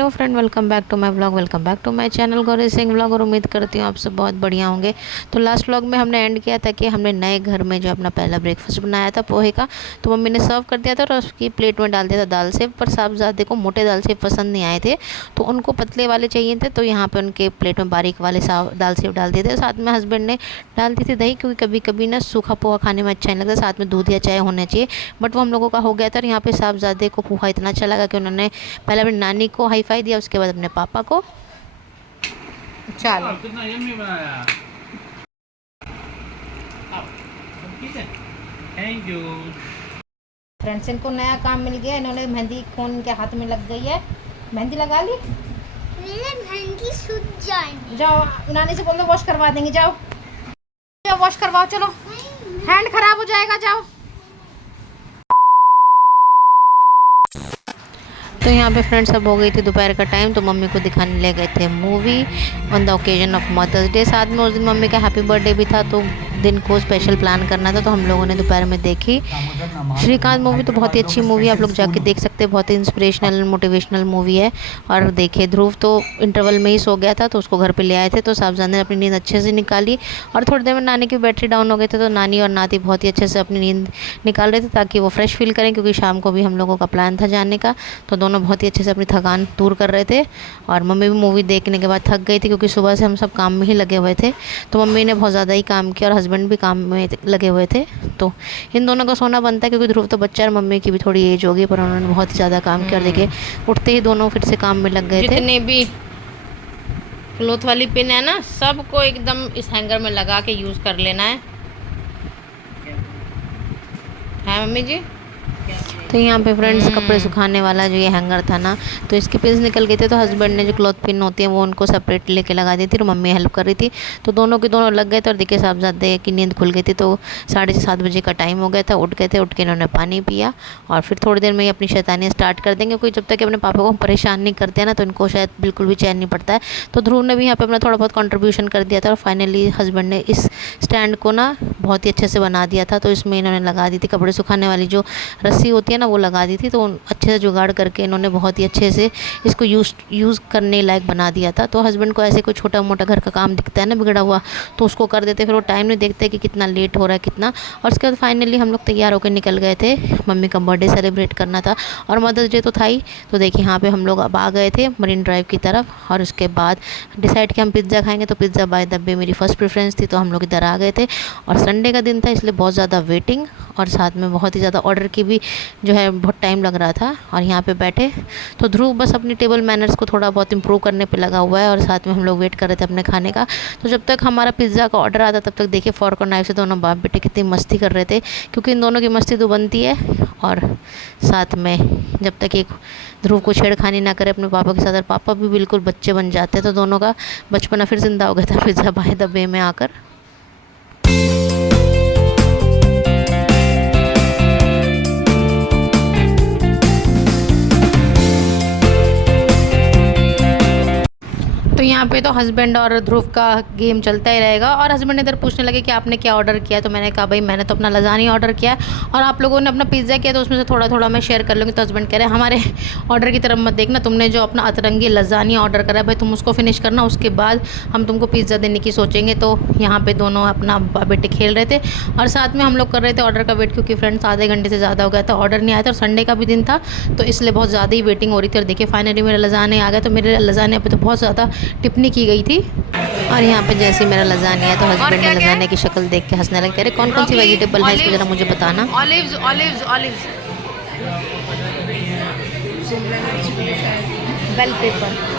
Hello friend, welcome back to my vlog. Welcome back to my channel Gauri Singh vlog. और उम्मीद करती हूँ आप सब बहुत बढ़िया होंगे। तो लास्ट व्लॉग में हमने एंड किया था कि हमने नए घर में जो अपना पहला ब्रेकफास्ट बनाया था पोहे का, तो मम्मी ने सर्व कर दिया था और उसकी प्लेट में डाल दिया था दाल सेव। पर साहबजादे को मोटे दाल सेव पसंद नहीं आए थे, तो उनको पतले वाले चाहिए थे। तो यहाँ पर उनके प्लेट में बारीक वाले दाल सेव डाल दिए थे। साथ में हस्बैंड ने डाल दी थी दही, क्योंकि कभी कभी ना सूखा पोहा खाने में अच्छा नहीं लगता, साथ में दूध या चाय होना चाहिए। बट वो हम लोगों का हो गया था। और यहाँ पे साहबजादे को पोहा इतना अच्छा लगा कि उन्होंने पहले अपनी नानी को हाई फाई दिया, उसके बाद अपने पापा को। चलो कितना यम्मी बनाया। ठीक है, थैंक यू फ्रेंड्स। इनको नया काम मिल गया, इन्होंने मेहंदी खून के हाथ में लग गई है। मेहंदी लगा ली, मेरे मेहंदी सूख जाएंगी। जाओ नानी से बोल दो वॉश करवा देंगे। जाओ जाओ वॉश करवाओ, चलो हैंड खराब हो जाएगा, जाओ। तो यहाँ पे फ्रेंड्स अब हो गई थी दोपहर का टाइम, तो मम्मी को दिखाने ले गए थे movie on the occasion of mother's day. साथ में उस दिन मम्मी का हैप्पी बर्थडे भी था, तो दिन को स्पेशल प्लान करना था, तो हम लोगों ने दोपहर में देखी श्रीकांत मूवी। तो बहुत ही अच्छी मूवी है, आप लोग जाके देख सकते हैं। बहुत ही इंस्पिरेशनल मोटिवेशनल मूवी है। और देखिए ध्रुव तो इंटरवल में ही सो गया था, तो उसको घर पे ले आए थे। तो साहबजादे ने अपनी नींद अच्छे से निकाली। और थोड़ी देर में नानी की बैटरी डाउन हो गई थी, तो नानी और नाती बहुत ही अच्छे से अपनी नींद निकाल रहे थे, ताकि वो फ्रेश फील करें, क्योंकि शाम को भी हम लोगों का प्लान था जाने का। तो दोनों बहुत ही अच्छे से अपनी थकान दूर कर रहे थे। और मम्मी भी मूवी देखने के बाद थक गई थी, क्योंकि सुबह से हम सब काम में ही लगे हुए थे। तो मम्मी ने बहुत ज़्यादा ही काम किया और हस्बैंड भी काम में लगे हुए थे। तो इन दोनों का सोना बनता है, क्योंकि ध्रुव तो बच्चा और मम्मी की भी थोड़ी एज होगी, पर उन्होंने बहुत ही ज़्यादा काम किया। और देखिए उठते ही दोनों फिर से काम में लग गए थे। जितने भी क्लोथ वाली पिन है ना, सबको एकदम इस हैंगर में लगा के यूज़ कर लेना है मम्मी जी। तो यहाँ पे फ्रेंड्स कपड़े सुखाने वाला जो ये हैंगर था ना, तो इसके पिन्स निकल गए थे। तो हस्बैंड ने जो क्लॉथ पिन होती है वो उनको सेपरेट लेके लगा दी थी, और मम्मी हेल्प कर रही थी। तो दोनों के दोनों लग गए थे। और देखिए साहबजादे की नींद खुल गई थी, तो 6:30 बजे का टाइम हो गया था। उठ गए थे, उठ के इन्होंने पानी पिया। और फिर थोड़ी देर में ही अपनी शैतानियाँ स्टार्ट कर देंगे, क्योंकि जब तक अपने पापा को परेशान नहीं करते हैं ना, तो इनको शायद बिल्कुल भी चैन नहीं पड़ता है। तो ध्रुव ने भी यहाँ पर अपना थोड़ा बहुत कॉन्ट्रीब्यूशन कर दिया था। और फाइनली हस्बैंड ने इस स्टैंड को ना बहुत ही अच्छे से बना दिया था। तो इसमें इन्होंने लगा दी थी कपड़े सुखाने वाली जो रस्सी होती है ना, वो लगा दी थी। तो अच्छे से जुगाड़ करके इन्होंने बहुत ही अच्छे से इसको यूज़ करने लायक बना दिया था। तो हस्बैंड को ऐसे कोई छोटा मोटा घर का काम दिखता है ना बिगड़ा हुआ, तो उसको कर देते। फिर वो टाइम नहीं देखते कि कितना लेट हो रहा है कितना। और उसके बाद फाइनली हम लोग तैयार होकर निकल गए थे। मम्मी का बर्थडे सेलिब्रेट करना था, और मदर्स डे तो था ही। तो देखिए यहाँ पे हम लोग अब आ गए थे मरीन ड्राइव की तरफ। और उसके बाद डिसाइड किया हम पिज़्ज़ा खाएंगे। तो पिज़्ज़ा बाय द वे मेरी फर्स्ट प्रेफरेंस थी, तो हम लोग इधर आ गए थे। और संडे का दिन था, इसलिए बहुत ज़्यादा वेटिंग, और साथ में बहुत ही ज़्यादा ऑर्डर की भी जो है बहुत टाइम लग रहा था। और यहाँ पे बैठे तो ध्रुव बस अपनी टेबल मैनर्स को थोड़ा बहुत इम्प्रूव करने पे लगा हुआ है। और साथ में हम लोग वेट कर रहे थे अपने खाने का। तो जब तक हमारा पिज़्ज़ा का ऑर्डर आता, तब तक देखिए फॉर्क और नाइफ से दोनों बाप बेटे कितनी मस्ती कर रहे थे, क्योंकि इन दोनों की मस्ती तो बनती है। और साथ में जब तक एक ध्रुव को छेड़खानी ना करे अपने पापा के साथ, और पापा भी बिल्कुल बच्चे बन जाते हैं, तो दोनों का बचपना फिर जिंदा हो गया था पिज़्ज़ा बाय द वे में आकर। तो यहाँ पे तो हस्बैंड और ध्रुव का गेम चलता ही रहेगा। और हस्बैंड इधर पूछने लगे कि आपने क्या ऑर्डर किया। तो मैंने कहा भाई मैंने तो अपना लजानिया ऑर्डर किया, और आप लोगों ने अपना पिज़्ज़ा किया, तो उसमें से थोड़ा थोड़ा मैं शेयर कर लूँगी। तो हस्बैंड कह रहे हैं हमारे ऑर्डर की तरफ मत देखना, तुमने जो अपना अतरंगी लजानिया ऑर्डर करा है भाई तुम उसको फिनिश करना, उसके बाद हम तुमको पिज़्ज़ा देने की सोचेंगे। तो यहाँ पर दोनों अपना बेटे खेल रहे थे, और साथ में हम लोग कर रहे थे ऑर्डर का वेट, क्योंकि फ्रेंड्स आधे घंटे से ज़्यादा हो गया था, ऑर्डर नहीं आया था। और संडे का भी दिन था, तो इसलिए बहुत ज़्यादा ही वेटिंग हो रही थी। और देखिए फाइनली मेरा लजानिया आ गया। तो मेरे लजानिया पे तो बहुत ज़्यादा टिप्पणी की गई थी। और यहाँ पे जैसे मेरा लजानिया है, तो हस्बैंड ने लजानिया की शक्ल देख के हंसने लगे। कह रहे कौन कौन सी वेजिटेबल है इसको जरा मुझे बताना। Olives olives olives bell pepper.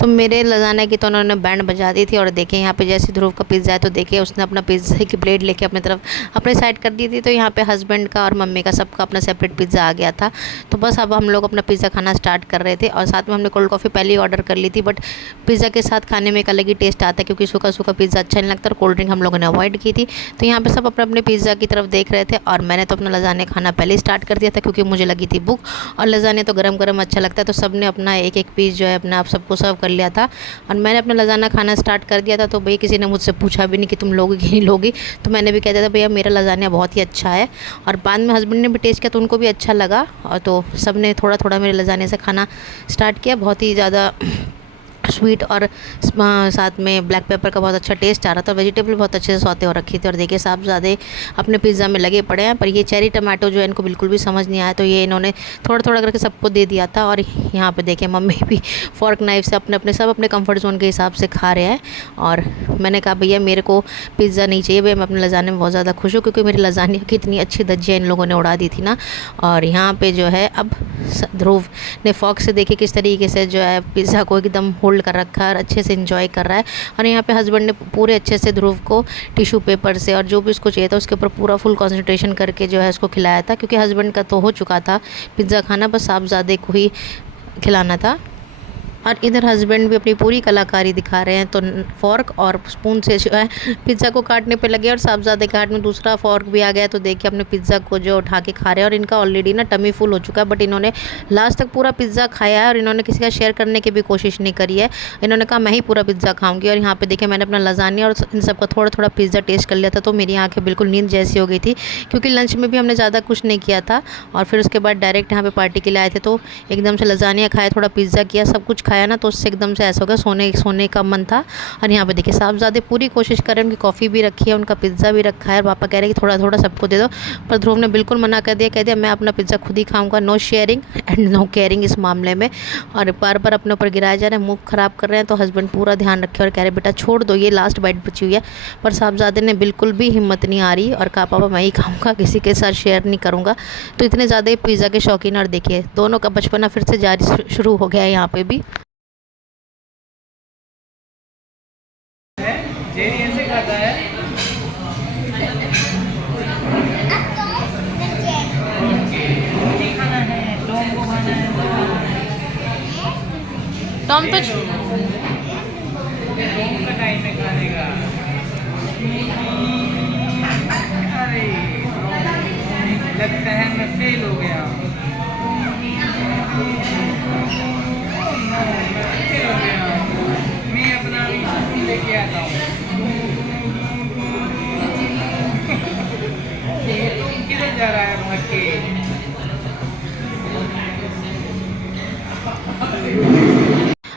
तो मेरे लजाने की तो उन्होंने बैंड बजा दी थी। और देखिए यहाँ पे जैसे ध्रुव का पिज़्ज़ा है, तो देखिए उसने अपना पिज़्ज़ा की प्लेट लेके अपनी तरफ अपने साइड कर दी थी। तो यहाँ पे हस्बैंड का और मम्मी का सबका अपना सेपरेट पिज़्ज़ा आ गया था। तो बस अब हम लोग अपना पिज़्ज़ा खाना स्टार्ट कर रहे थे। और साथ में हमने कोल्ड कॉफ़ी पहले ही ऑर्डर कर ली थी, बट पिज़्ज़ा के साथ खाने में एक अलग ही टेस्ट आता है, क्योंकि सूखा सूखा पिज़्ज़ा अच्छा नहीं लगता। और कोल्ड ड्रिंक हम लोगों ने अवॉइड की थी। तो यहाँ पर सब अपने अपने पिज़्ज़ा की तरफ देख रहे थे, और मैंने तो अपना लजाने खाना पहले ही स्टार्ट कर दिया था, क्योंकि मुझे लगी थी भूख। और लजाने तो गर्म गर्म अच्छा लगता है, तो सब ने अपना एक एक पीस जो है अपना आप सबको सर्व कर लिया था और मैंने अपना लजाना खाना स्टार्ट कर दिया था। तो भैया किसी ने मुझसे पूछा भी नहीं कि तुम लोगी कि नहीं लोगी, तो मैंने भी कह दिया था भैया मेरा लजाना बहुत ही अच्छा है। और बाद में हस्बैंड ने भी टेस्ट किया तो उनको भी अच्छा लगा, और तो सब ने थोड़ा थोड़ा मेरे लजाने से खाना स्टार्ट किया। बहुत ही ज़्यादा स्वीट और साथ में ब्लैक पेपर का बहुत अच्छा टेस्ट आ रहा था। वेजिटेबल बहुत अच्छे से सौते हो रखी थी। और देखिए साहबजादे अपने पिज़्ज़ा में लगे पड़े हैं, पर ये चेरी टमाटो जो है इनको बिल्कुल भी समझ नहीं आया, तो ये इन्होंने थोड़ा थोड़ा करके सबको दे दिया था। और यहाँ पे देखिए मम्मी भी फॉर्क नाइफ से अपने सब अपने कंफर्ट जोन के हिसाब से खा रहे हैं। और मैंने कहा भैया मेरे को पिज़्ज़ा नहीं चाहिए भैया, मैं अपने लजाने में बहुत ज़्यादा खुश हूँ, क्योंकि मेरी लजानिया की इतनी अच्छी धज्जियाँ इन लोगों ने उड़ा दी थी ना। और यहाँ पर जो है अब ध्रुव ने फॉर्क से देखिए किस तरीके से जो है पिज़्ज़ा को एकदम होल्ड कर रखा है और अच्छे से एंजॉय कर रहा है। और यहाँ पे हस्बैंड ने पूरे अच्छे से ध्रुव को टिश्यू पेपर से और जो भी उसको चाहिए था उसके ऊपर पूरा फुल कंसंट्रेशन करके जो है उसको खिलाया था, क्योंकि हस्बैंड का तो हो चुका था पिज़्ज़ा खाना, बस साहबजादे को ही खिलाना था। और इधर हस्बैंड भी अपनी पूरी कलाकारी दिखा रहे हैं, तो फॉर्क और स्पून से जो है पिज़्ज़ा को काटने पे लगे और साहबजादे के हाथ में दूसरा फॉर्क भी आ गया। तो देखिए अपने पिज़्ज़ा को जो उठा के खा रहे हैं, और इनका ऑलरेडी ना टमी फुल हो चुका है, बट इन्होंने लास्ट तक पूरा पिज़्ज़ा खाया है और इन्होंने किसी का शेयर करने की भी कोशिश नहीं करी है। इन्होंने कहा मैं ही पूरा पिज़्ज़ा खाऊंगी। और यहाँ पे देखिए मैंने अपना लजानिया और इन सबका थोड़ा थोड़ा पिज़्ज़ा टेस्ट कर लिया था, तो मेरी आँखें बिल्कुल नींद जैसी हो गई थी, क्योंकि लंच में भी हमने ज़्यादा कुछ नहीं किया था। और फिर उसके बाद डायरेक्ट यहाँ पर पार्टी के लिए आए थे, तो एकदम से लजानिया खाया, थोड़ा पिज़्ज़ा किया, सब कुछ खाया ना, तो उससे एकदम से ऐसा हो गया सोने का मन था। और यहाँ पे देखिए साहबजादे पूरी कोशिश कर रहे हैं, उनकी कॉफ़ी भी रखी है, उनका पिज़्ज़ा भी रखा है, और पापा कह रहे हैं कि थोड़ा थोड़ा सबको दे दो, पर ध्रुव ने बिल्कुल मना कर दिया, कह दिया मैं अपना पिज़्ज़ा खुद ही खाऊंगा, no sharing and no caring इस मामले में। और बार बार अपने ऊपर गिराया जा रहा है, मुँह ख़राब कर रहे हैं, तो हस्बैंड पूरा ध्यान रखे और कह रहे बेटा छोड़ दो, ये लास्ट बाइट बची हुई है। पर साहबजादे ने बिल्कुल भी हिम्मत नहीं आ रही और कहा पापा मैं ही खाऊंगा, किसी के साथ शेयर नहीं करूँगा। तो इतने ज़्यादा पिज़्ज़ा के शौकीन, और देखिए दोनों का बचपना फिर से जारी शुरू हो गया है यहाँ पे भी। जेरी ऐसे खाता है। खाना है टॉम को खाना है, टॉम तो टॉम का टाइम है खाने का। अरे लगता है मैं फेल हो गया। मैं अपना लेके आता हूँ। किधर जा रहा है भाग के?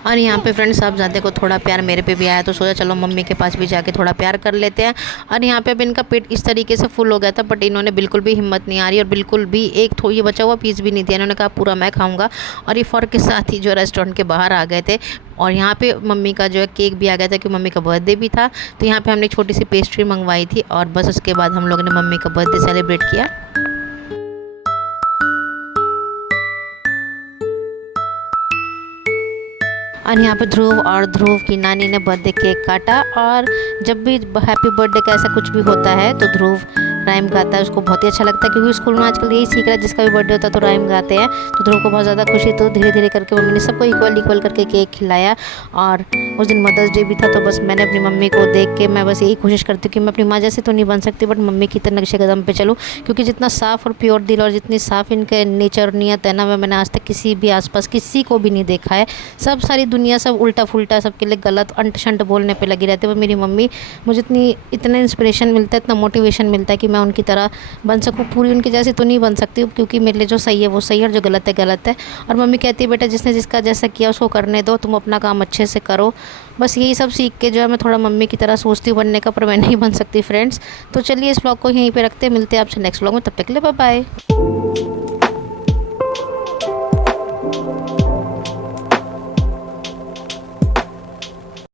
और यहाँ पे फ्रेंड्स साहबजादे को थोड़ा प्यार मेरे पे भी आया, तो सोचा चलो मम्मी के पास भी जाके थोड़ा प्यार कर लेते हैं। और यहाँ पे अब इनका पेट इस तरीके से फुल हो गया था, बट इन्होंने बिल्कुल भी हिम्मत नहीं आ रही और बिल्कुल भी एक ये बचा हुआ पीस भी नहीं दिया। इन्होंने कहा पूरा मैं खाऊंगा, और ये फॉर्क के साथ ही जो रेस्टोरेंट के बाहर आ गए थे। और यहाँ पे मम्मी का जो है केक भी आ गया था, क्योंकि मम्मी का बर्थडे भी था, तो यहाँ पे हमने छोटी सी पेस्ट्री मंगवाई थी, और बस उसके बाद हम लोगों ने मम्मी का बर्थडे सेलिब्रेट किया। और यहाँ पे ध्रुव की नानी ने बर्थडे केक काटा। और जब भी हैप्पी बर्थडे का ऐसा कुछ भी होता है तो ध्रुव राइम गाता है, उसको बहुत ही अच्छा लगता है, क्योंकि स्कूल में आजकल यही सीख रहा है जिसका भी बर्थडे होता है तो राइम गाते हैं। तो ध्रुव को बहुत ज़्यादा खुशी, तो धीरे धीरे करके मम्मी ने सबको इक्वल करके केक खिलाया। और उस दिन मदर्स डे भी था, तो बस मैंने अपनी मम्मी को देख के मैं बस यही कोशिश करती हूँ कि मैं अपनी माँ जैसे तो नहीं बन सकती, बट मम्मी की तरह नक्शे कदम पे चलूँ, क्योंकि जितना साफ़ और प्योर दिल और जितनी साफ़ इनके नेचर और नियत है ना, मैंने आज तक किसी भी आसपास किसी को भी नहीं देखा है। सब सारी दुनिया सब उल्टा फुल्टा, सबके लिए गलत अंट शंट बोलने पे लगी रहती है। पर मेरी मम्मी मुझे इतना इंस्पिरेशन मिलता है, इतना मोटिवेशन मिलता है कि मैं उनकी तरह बन सकूँ। पूरी उनकी जैसी तो नहीं बन सकती, क्योंकि मेरे लिए जो सही है वो सही है और जो गलत है गलत है। और मम्मी कहती है बेटा जिसने जिसका जैसा किया उसको करने दो, तुम अपना काम अच्छे से करो। बस यही सब सीख के जो है मैं थोड़ा मम्मी की तरह सोचती हूँ बनने का, पर मैं नहीं बन सकती फ्रेंड्स। तो चलिए इस व्लॉग को यहीं पे रखते हैं, मिलते हैं आपसे नेक्स्ट व्लॉग में, तब तक के लिए बाय बाय।